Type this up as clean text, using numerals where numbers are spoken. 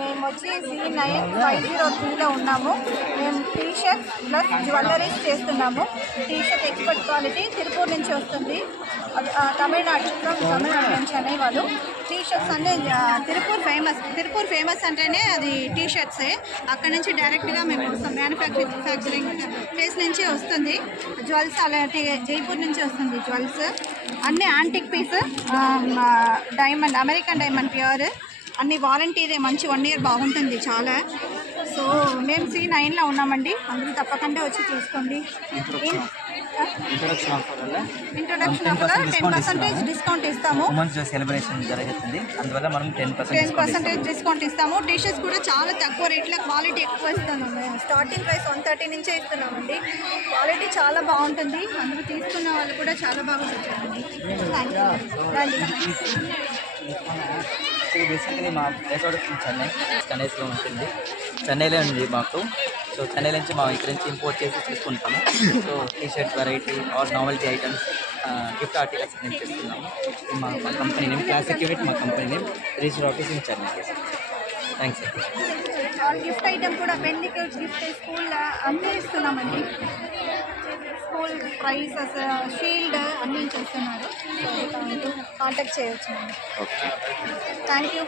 మేము వచ్చి C950 ఉన్నాము. మేము టీషర్ట్ ప్లస్ జ్యువెలరీస్ చేస్తున్నాము. టీషర్ట్ ఎక్స్పర్ట్ క్వాలిటీ తిరుపూర్ నుంచి వస్తుంది, తమిళనాడు నుంచి అనేవాళ్ళు. టీషర్ట్స్ అంటే తిరుపూర్ ఫేమస్ అంటేనే అది టీషర్ట్సే. అక్కడ నుంచి డైరెక్ట్గా మేము వస్తాం, మ్యానుఫ్యాక్చరింగ్ ప్లేస్ నుంచి వస్తుంది. జ్యువెల్స్ అలాంటి జైపూర్ నుంచి వస్తుంది జ్యువెల్స్. అన్నీ antique piece, diamond, American diamond pure, అన్ని వారంటీదే, మంచి 1 year బాగుంటుంది చాలా. సో మేము C9లో ఉన్నామండి, అందరూ తప్పకుండా వచ్చి చూసుకోండి. ఇంట్రొడక్షన్ ఆఫర్ 10% డిస్కౌంట్ ఇస్తాము. సెలబ్రేషన్ జరుగుతుంది, అందువల్ల మనం 10% డిస్కౌంట్ ఇస్తాము. టీషర్ట్స్ కూడా చాలా తక్కువ రేట్లో, క్వాలిటీ ఎక్కువ ఇస్తున్నాము. మేము స్టార్టింగ్ ప్రైస్ 130 నుంచే ఇస్తున్నామండి. క్వాలిటీ చాలా బాగుంటుంది, అందరూ తీసుకున్న వాళ్ళు కూడా చాలా బాగా వచ్చారండి. Thank you. బేసికలీ మా ప్లేస్ అవుట్ చెన్నైలో ఉంటుంది, చెన్నైలో ఉంది మాకు. సో చెన్నై నుంచి మా ఇక్కడ నుంచి ఇంపోర్ట్ చేసి తీసుకుంటాము. So T shirt variety or novelty items, gift articles మేము చేస్తున్నాము. మా కంపెనీ నేమ్ క్లాసిక్ యూనిట్, మా company name register office in Chennai. Thanks అండి. గిఫ్ట్ ఐటమ్ కూడా పెళ్లికి గిఫ్ట్, స్కూల్ అన్నీ ఇస్తున్నామండి. స్కూల్ ప్రైజెస్, షీల్డ్ అన్నీ చేస్తున్నారు. కాంటాక్ట్ చేయవచ్చు. Okay, thank you.